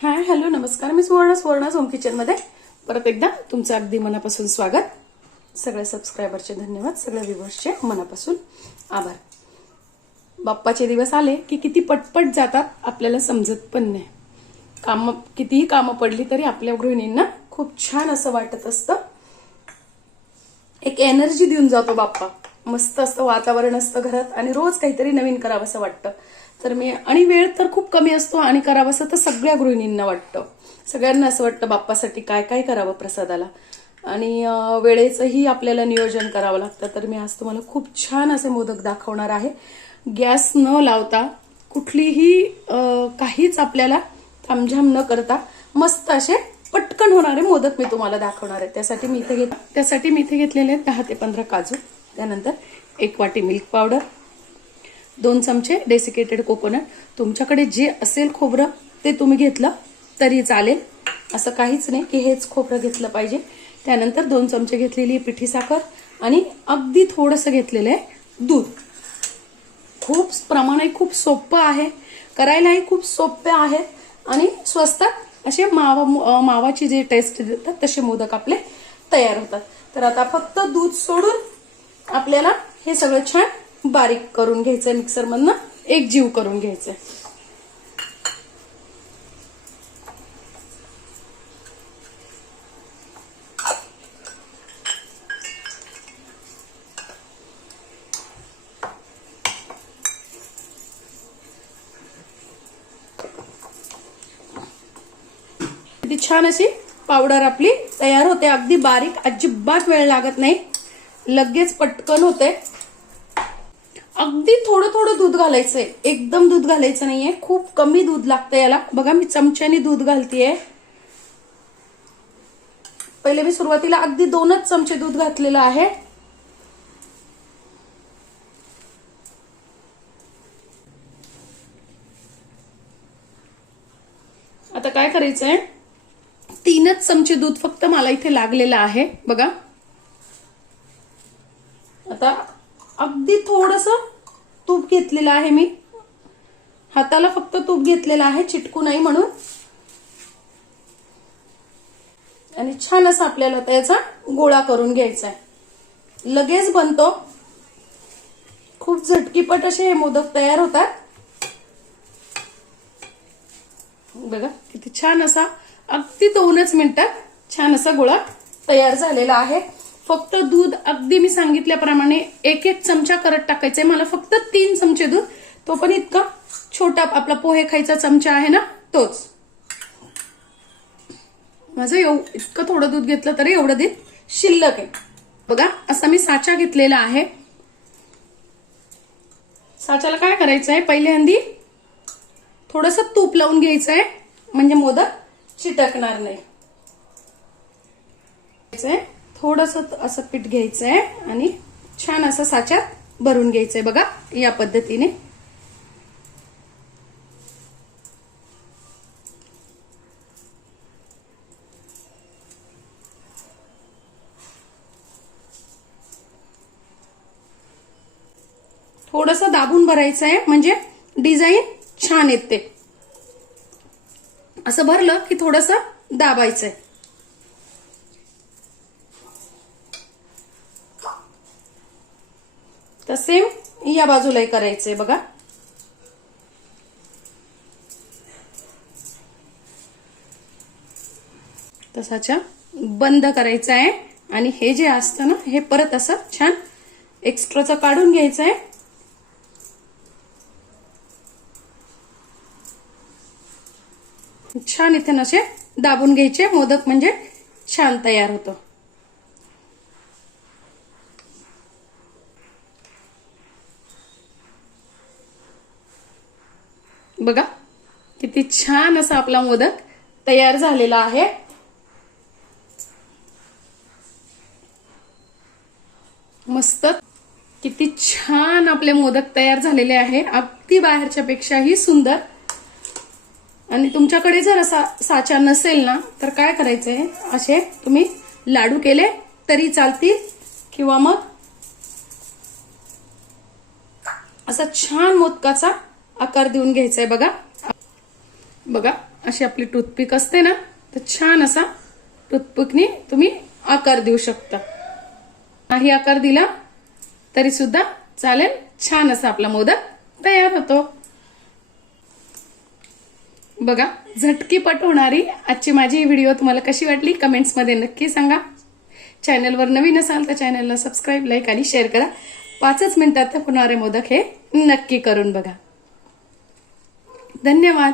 Hi hello नमस्कार. मी Suvarna home kitchen मध्ये परत एकदा तुमचं अगदी मनापासून स्वागत. सगळ्या सबस्क्रायबरचे धन्यवाद, सगळ्या व्ह्यूअर्सचे मनापासून आभार. बाप्पाचे दिवस आले की किती पटपट जातात आपल्याला समजत पण नाही. कितीही कामं पडली तरी आपल्या गृहिणींना खूप छान असं वाटत असतं. एक एनर्जी देऊन जातो बाप्पा. मस्त असतं वातावरण असतं घरात आणि रोज काहीतरी नवीन करावंसं वाटतं. तर आणि वेळ तर खूप कमी असतो आणि करावंसं तर सगळ्या गृहिणींना वाटतं. सगळ्यांना असं वाटतं बाप्पासाठी काय काय करावं प्रसादाला, आणि वेळेचंही आपल्याला नियोजन करावं लागतं. तर मी आज तुम्हाला खूप छान असे मोदक दाखवणार आहे. गॅस न लावता कुठलीही काहीच आपल्याला तामझाम न करता मस्त असे पटकन होणारे मोदक मी तुम्हाला दाखवणार आहे. त्यासाठी मी इथे घेतलेले आहेत 10 ते 15 काजू, त्यानंतर 1 वाटी मिल्क पावडर, 2 चमचे डेसिकेटेड कोकोनट. तुमच्याकडे जे असेल खोबरं ते तुम्ही घेतलं तरी चालेल, असं काहीच नाही की हेच खोबरं घेतलं पाहिजे. त्यानंतर 2 चमचे घेतलेली पिठी साखर आणि अगदी थोडंसं घेतलेलं आहे दूध. खूप प्रमाण खूप सोपं आहे, करायलाही खूप सोपे आहेत आणि स्वस्तात असे मावाची जे टेस्ट देतात तसे मोदक आपले तयार होतात. तर आता फक्त दूध सोडून आपल्याला हे सगळं छान बारीक करून घ्यायचं, मिक्सर मधनं एकजीव करून घ्यायचं. किती छान अशी पावडर आपली तयार होते, अगदी बारीक, अजिबात वेळ लागत नाही, लगेच पटकन होते. अगदी थोडं थोडं दूध घालायचंय, एकदम दूध घालायचं नाहीये, खूप कमी दूध लागतं याला. बघा मी चमच्याने दूध घालतेय. पहिले मी सुरुवातीला अगदी 2च चमचे दूध घातलेलं आहे. आता काय करायचंय, 3च चमचे दूध फक्त मला इथे लागलेलं आहे. बघा आता अगदी थोडंसं तूप घेतलेलं आहे मी, हाताला फक्त तूप घेतलेलं आहे, चिटकू नाही म्हणून. आणि छान असं आपल्याला त्याचा गोळा करून घ्यायचा आहे. लगेच बनतो, खूप झटकीपट असे हे मोदक तयार होतात. बघा किती छान असा अगदी 2च मिनिटात छान असा गोळा तयार झालेला आहे. फक्त दूध अगदी मी सांगितल्याप्रमाणे 1 चमचा करत टाकायचंय. मला फक्त 3 चमचे दूध, तो पण इतका छोटा आपला पोहे खायचा चमचा आहे ना तोच. माझं इतकं थोडं दूध घेतलं तरी एवढं दूध शिल्लक आहे. बघा असा मी साचा घेतलेला आहे. साच्याला काय करायचंय, पहिल्यांदी थोडंसं तूप लावून घ्यायचंय म्हणजे मोदक चिटकणार नाही. थोडंसं असं पीठ घ्यायचंय आणि छान असं साच्यात भरून घ्यायचंय. बघा या पद्धतीने. थोडंसं दाबून भरायचंय म्हणजे डिझाईन छान येते. असं भरलं की थोडंसं दाबायचंय. तर सेम या बाजूलाही करायचंय. बघा तसाच्या बंद करायचं आहे आणि हे जे असतं ना हे परत असं छान एक्स्ट्राचं काढून घ्यायचंय. छान इथे असे दाबून घ्यायचे, मोदक म्हणजे छान तयार होतो. बघा किती छान असा आपला मोदक तयार झालेला आहे. मस्त किती छान आपले मोदक तयार झालेले आहे, अगदी बाहेरच्या पेक्षाही सुंदर. आणि तुमच्याकडे जर असा साचा नसेल ना तर काय करायचंय, असे तुम्ही लाडू केले तरी चालतील किंवा मग असा छान मोदकाचा आकार देऊन घ्यायचा आहे. बघा बघा अशी आपली टूथपिक असते ना, तर छान असा टूथपिकनी तुम्ही आकार देऊ शकता. नाही आकार दिला तरी सुद्धा चालेल. छान असा आपला मोदक तयार होतो. बघा, झटकीपट होणारी आजची माझी व्हिडिओ तुम्हाला कशी वाटली कमेंट्समध्ये नक्की सांगा. चॅनलवर नवीन असाल तर चॅनलला सबस्क्राईब, लाईक आणि शेअर करा. 5च मिनिटात होणारे मोदक हे नक्की करून बघा. धन्यवाद.